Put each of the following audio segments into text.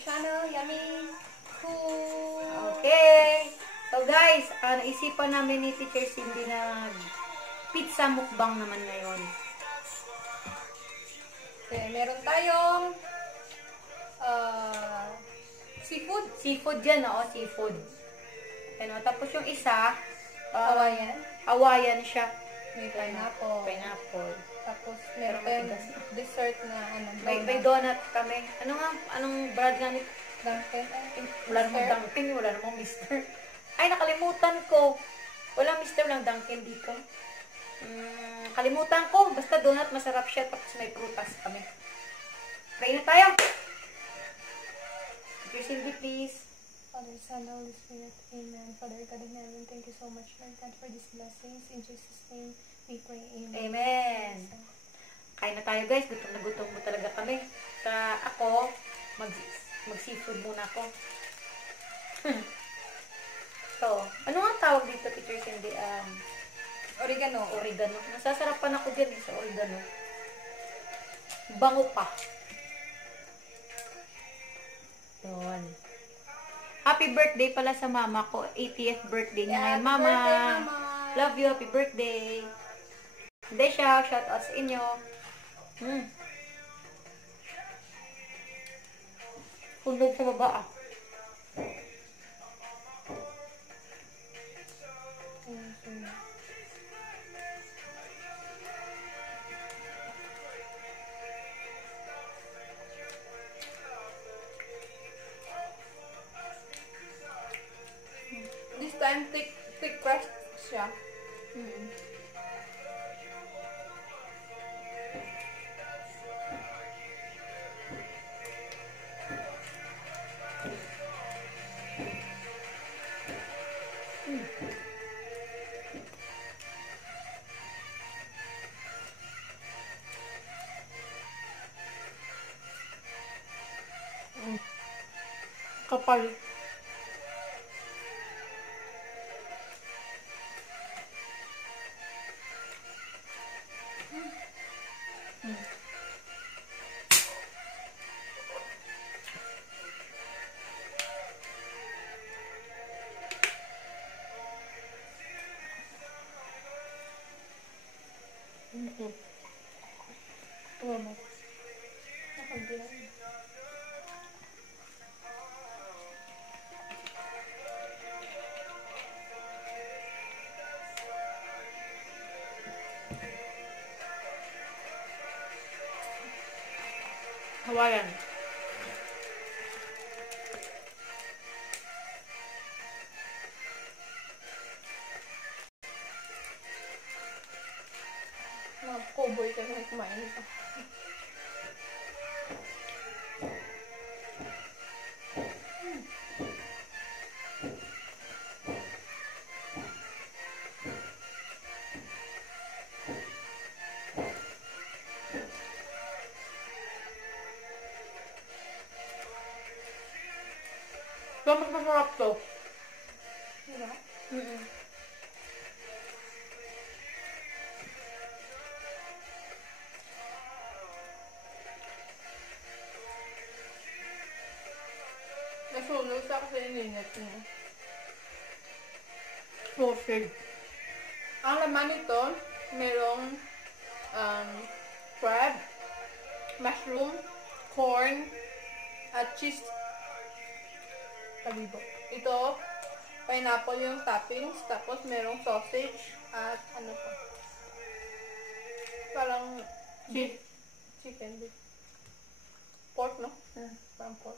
channel, Yummy Cool. Okay. So guys, naisipan namin ni Teacher Cindy na pizza mukbang naman ngayon. Okay, meron tayong seafood. Seafood dyan, oo, seafood. Ano, tapos yung isa, Hawaiian. Hawaiian siya. May pineapple. Pineapple. Tapos meron tayong dessert na May donut kami. Anong brand nga ni? Dunkin. Wala namang Dunkin, wala namang Mister. Ay, nakalimutan ko. Wala Mister, walang Dunkin dito. Kalimutan ko. Basta donut, masarap siya. Tapos may prutas kami. Pray na tayo. Teacher Cindy, please. Father, Son, Holy Spirit. Amen. Father God in heaven, thank you so much, Lord God, for these blessings. In Jesus' name, we pray. Amen. Amen. Kain na tayo guys. Gutom na gutom mo talaga kami. Ako, mag-seafood muna ako. So, ano nga tawag dito, Teacher Cindy? Oregano. Oregano. Nasasarapan ako dyan sa oregano. Bango pa. Yun. Happy birthday pala sa mama ko. 80th birthday niya ngayon. Mama. Birthday, Mama. Love you. Happy birthday. Hindi siya. Shout out sa inyo. Punog sa baba ah. This time, thick crust siya. Kapal. Hawaiian. Mga cowboy kasi kumain ito. So, mas masarap to. Diba? Nasunog sa kasi ininit niya. Sausage. Ang laman nito, merong crab, mushroom, corn, at cheese. Palibot. Ito, pineapple yung toppings, tapos merong sausage, at ano pa? Parang beef. Chicken beef. Pork, no? Parang pork.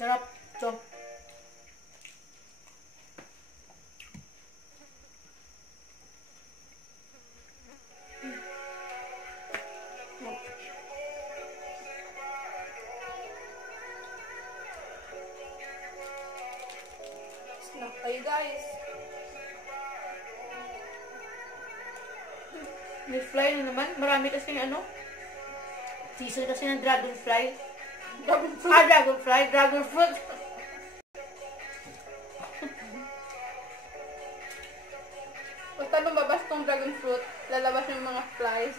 Sarap to. Snack kayo, guys. May fly na naman. Marami kasi season kasi ng dragonfly. Dragonfly. Dragon fruit. Basta lumabas tong dragon fruit, lalabas yung mga flies.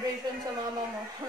celebration sa mama mo. Oh.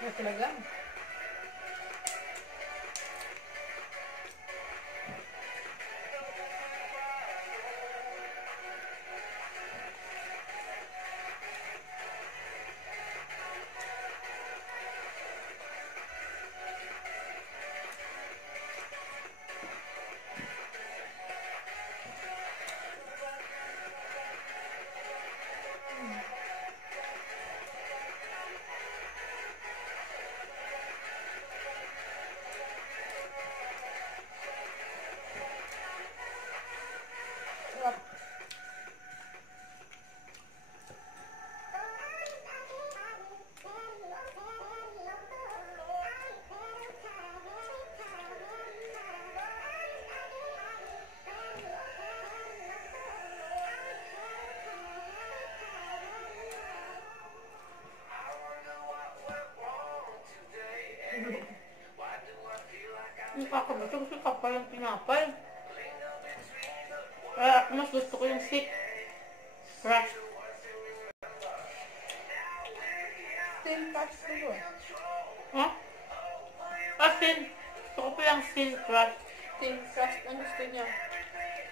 Ano talaga? Sarap. Nakakabusog kasi kapal yung tinapay. Kaya mas gusto ko yung thick crust. Thin crust ko. Ha? Thin. Gusto ko pa yung thin crust. Thin crust ang gusto niya.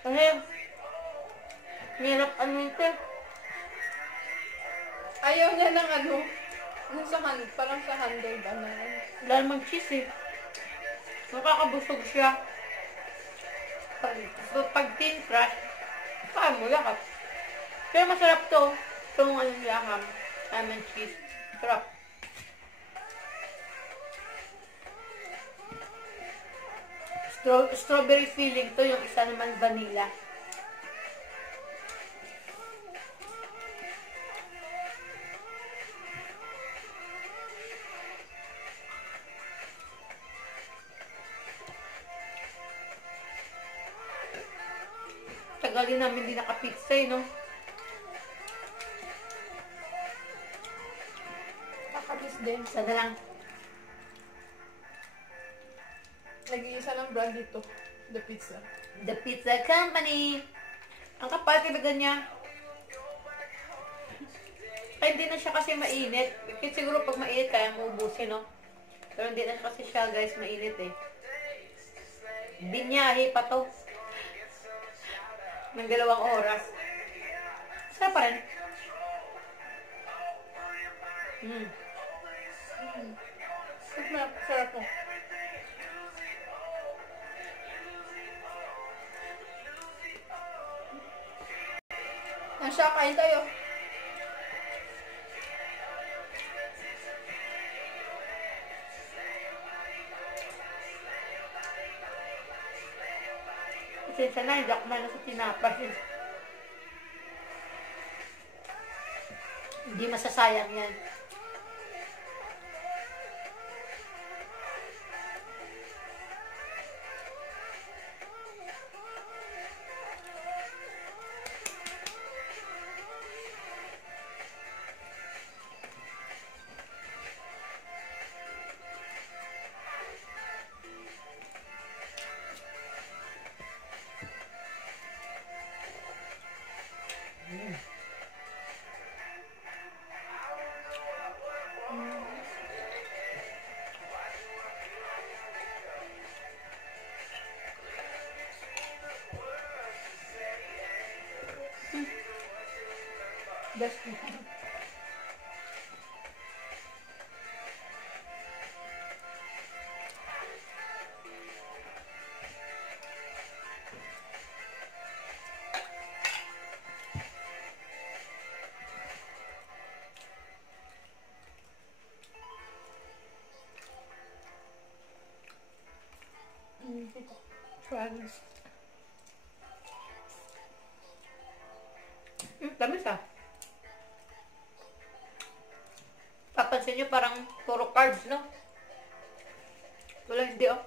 Kasi, hirap ano ito. Ayaw niya ng ano, sa parang sa handle ba na. Dahil mag-cheese eh. Nakakabusog siya. Pag thin crust, kaya mo yakap. Pero masarap to. Itong ano nila ham. Ham and cheese. Sarap. Strawberry filling to. Yung isa naman vanilla. Tagal din namin hindi nakapizza eh, no? Kakamiss din. Sana lang. Nag-iisa lang brand dito. The Pizza. The Pizza Company. Ang kapal talaga niya. Ay, hindi na siya kasi mainit. Kasi siguro pag mainit, kaya mo ubusin, no? Pero hindi na kasi siya, guys, mainit eh. Binyahe pa to. Ng 2 oras. Sarap pa rin. Sarap po. Nasya, kain tayo. Pasensya na, hindi ako man sa tinapas eh. Hindi masasayang yan. Best. Try this. Lamis ah. Papansin nyo parang puro carbs, no? Wala, hindi oh.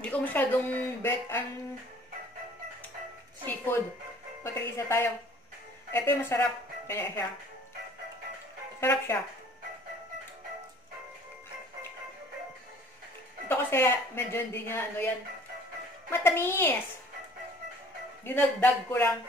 Hindi ko masyadong bet ang seafood. Patrigisa tayo. Ito yung masarap. Kanya siya. Sarap siya. Ito kasi medyo hindi niya ano yan. Matamis! Dinagdag ko lang.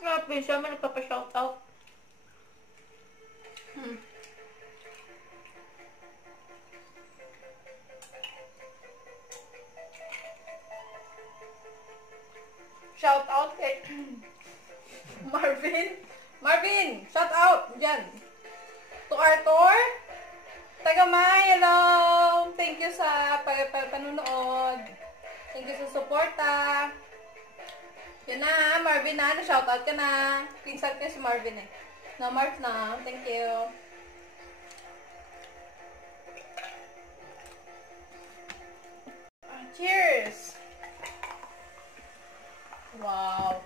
Grabe siya, man nagpapa-shoutout. Shoutout kay Marvin. Marvin, shout out diyan. To Arthur. Tagamay, hello. Thank you sa panunood. Thank you sa suporta. Yan na, Marvin na. Shoutout ka na. Pinsan ko si Marvin eh. No, Marv na. Thank you. Cheers! Wow.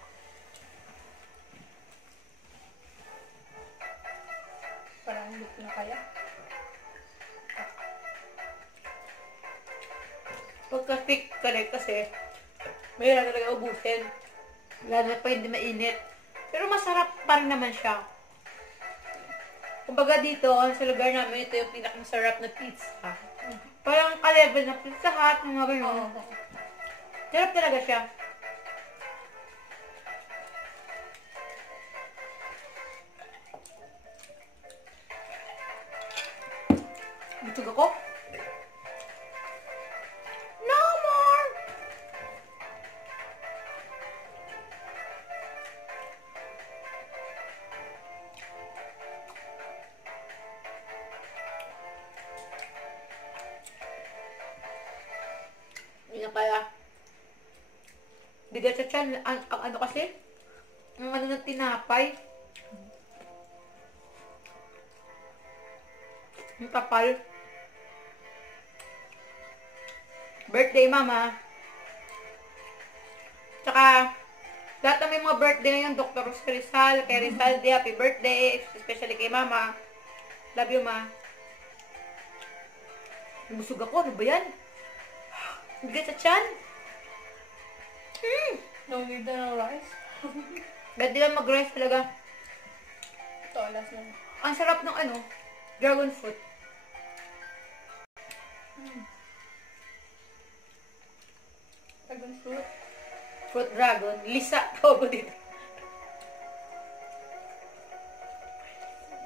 Parang hindi ko na kaya. Pagka-pick ka rin kasi, mayroon talaga ubusin. Lalo na pa hindi mainit. Pero masarap pa rin naman siya. Kumbaga dito, sa lugar namin, ito yung pinakamasarap na pizza. Parang ka-level na Pizza Hut, mga ganyan. Sarap talaga siya. Busog ako. No more! Hindi na kaya. Bigat sa tiyan. Ang ano kasi? Ang ano ng tinapay. Ang kapal. Birthday, mama. Tsaka, lahat na may mga birthday ngayon, Dr. Rizal, kay Rizalde, happy birthday, especially kay mama. Love you, ma. Busog ako, ano ba yan? Bigat sa tiyan. No need na ng rice. Ganda lang mag-rice talaga. Ito, last na. Ang sarap ng ano, dragon fruit. Dragon fruit. Fruit dragon. Lisa. Tawag dito.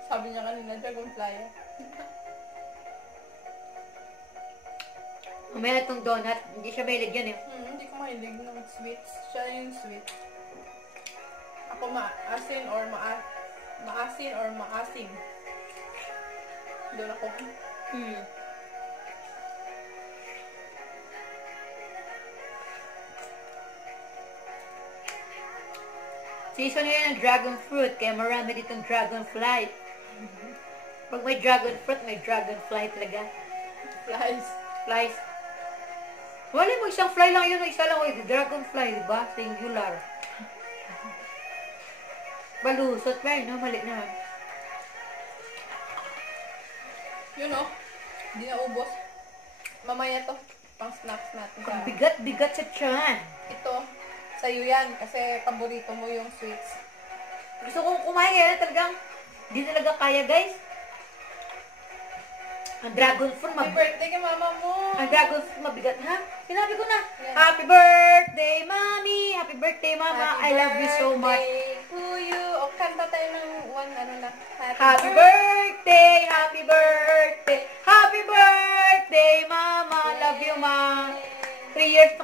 Sabi niya kanina, dragonfly. Mamaya itong donut. Hindi siya mahilig yan eh. Hindi ko mahilig ng sweets. Siya yung sweet. Ako maasin or maasim. Doon ako. Season yun ng dragon fruit, kaya marami ditong dragonfly. Pag may dragon fruit, may dragonfly talaga. Flies. Wala mo, isang fly lang yun, isa lang, dragonfly, diba? Singular. Balusot pa no? Mali naman. Yun o. Hindi na ubos. Mamaya to. Pang snacks natin. Ang bigat-bigat sa tiyan. Ito. Sa'yo yan. Kasi paborito mo yung sweets. Gusto kong kumain kaya talagang hindi talaga kaya, guys. Ang dragon fruit, Happy birthday kay mama mo. Ang dragon fruit, mabigat, ha? Sinabi ko na. Yes. Happy birthday, mommy! Happy birthday, mama! Happy I love you so much. birthday to you.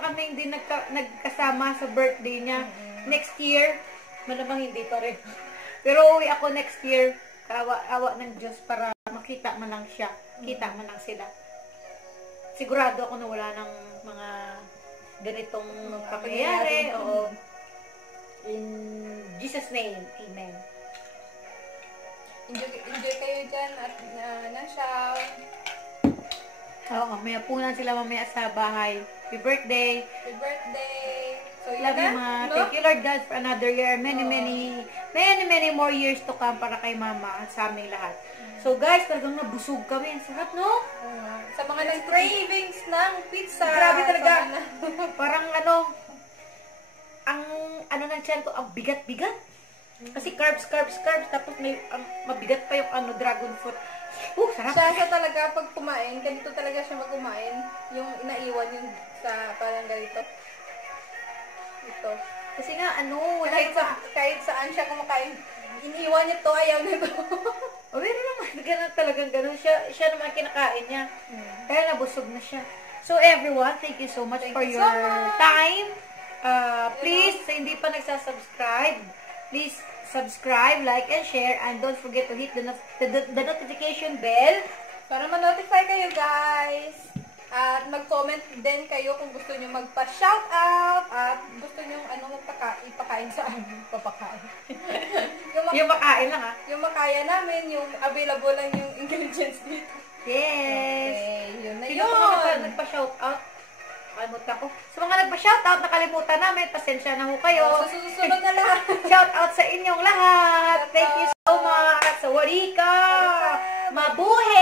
kami hindi nagkasama sa birthday niya. Next year, malamang hindi pa rin. Pero uwi ako next year, kawa-awa ng Diyos para makita man lang siya. Kita man lang sila. Sigurado ako na wala ng mga ganitong pangyayari. Oo. In Jesus' name, amen. Enjoy kayo dyan at ng show. Oo, may apunan sila mamaya sa bahay. Happy birthday! Happy birthday! So, Love you, Ma. Thank you, Lord God, for another year. Many more years to come para kay Mama at sa aming lahat. So, guys, talagang nabusog kami. Ang sarap, no? Sa mga nag-cravings ng pizza. Grabe talaga. Parang ang ng tiyan ko, ang bigat-bigat. Kasi carbs. Tapos may mabigat pa yung dragon fruit. Sarap. Siya talaga, pag kumain, ganito talaga siya mag-kumain. Yung inaiwan yung sa parang ganito. Ito. Kasi nga, kahit saan siya kumakain, iniiwan niya to, ayaw na to. Meron naman, talagang ganun. Siya naman kinakain niya. Kaya nabusog na siya. So everyone, thank you so much for your time. Please, sa hindi pa nagsasubscribe, please subscribe, like, and share. And don't forget to hit the notification bell. Para ma-notify kayo, guys. At mag-comment din kayo kung gusto nyo magpa-shoutout at gusto nyo ipakain sa amin. Papakain. Yung makain lang, ha? Yung makaya namin, yung available lang yung ingredients dito. Yes. Okay, yun na Sino yun. pa mga nagpa-shoutout? Nakalimutan ko. Sa mga nagpa-shoutout, nakalimutan namin. Pasensya na ho kayo. Sa susunod na lahat. Shoutout sa inyong lahat. Thank you so much. Sa Warika. Mabuhay!